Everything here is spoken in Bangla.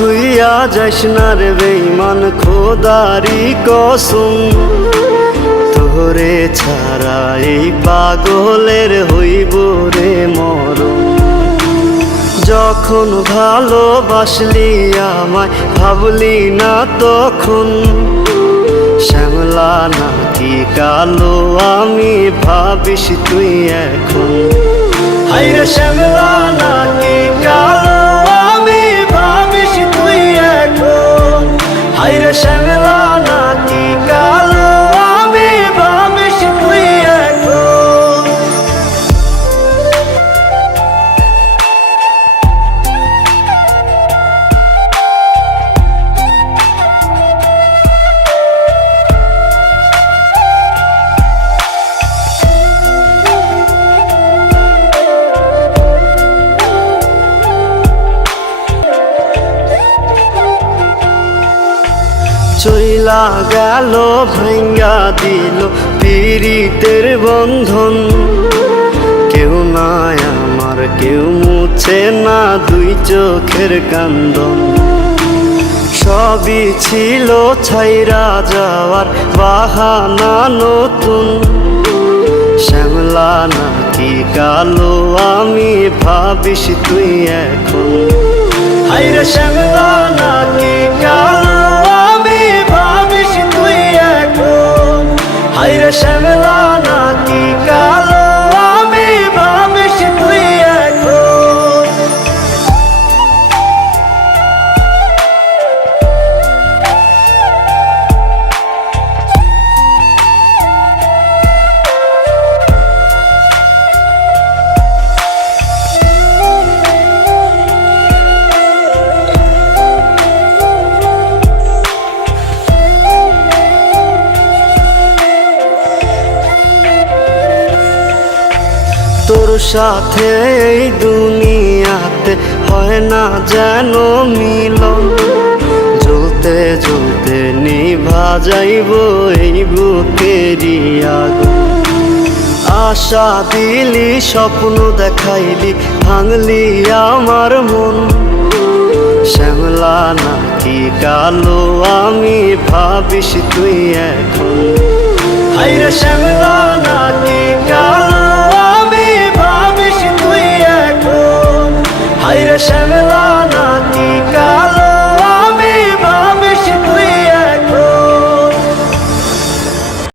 থুইয়া যাইস না রে বেঈমান খোদারি কসম, তোরে ছাড়া এই পাগলের হইব রে মরণ। যখন ভালোবাসলি আমায় ভাবলি না তখন, শ্যামলা নাকি কালো আমি ভাবিস তুই এখন। হায়রে শ্যামলা নাকি কালো আমি ভাবিস তুই এখন। হায়রে শ্যামলা নাকি কালো আমি ভাবিস তুই এখন। চইলা গেল ভাঙ্গা দিল পীড়িতের বন্ধন, কেউ নাই আমার কেউ মুছে না দুই চোখের কান্দন। সবই ছিল ছাইরা যাওয়ার বাহানা নতুন, শ্যামলা নাকি কালো আমি ভাবিস তুই এখন। হায়রে শ্যামলা নাকি কালো আমি ভাবিস তুই এখন। হায়রে শ্যামলা নাকি কালো আমি ভাবিস তুই এখন। তোর সাথে এই দুনিয়াতে হয় না যেন মিলন, জ্বলতে জ্বলতে নিভা যাইব এই বুকেরই আগুন। আশা দিলি স্বপ্ন দেখাইলি ভাঙলি আমার মন, শ্যামলা নাকি কালো আমি ভাবিস তুই এখন। হায়রে শ্যামলা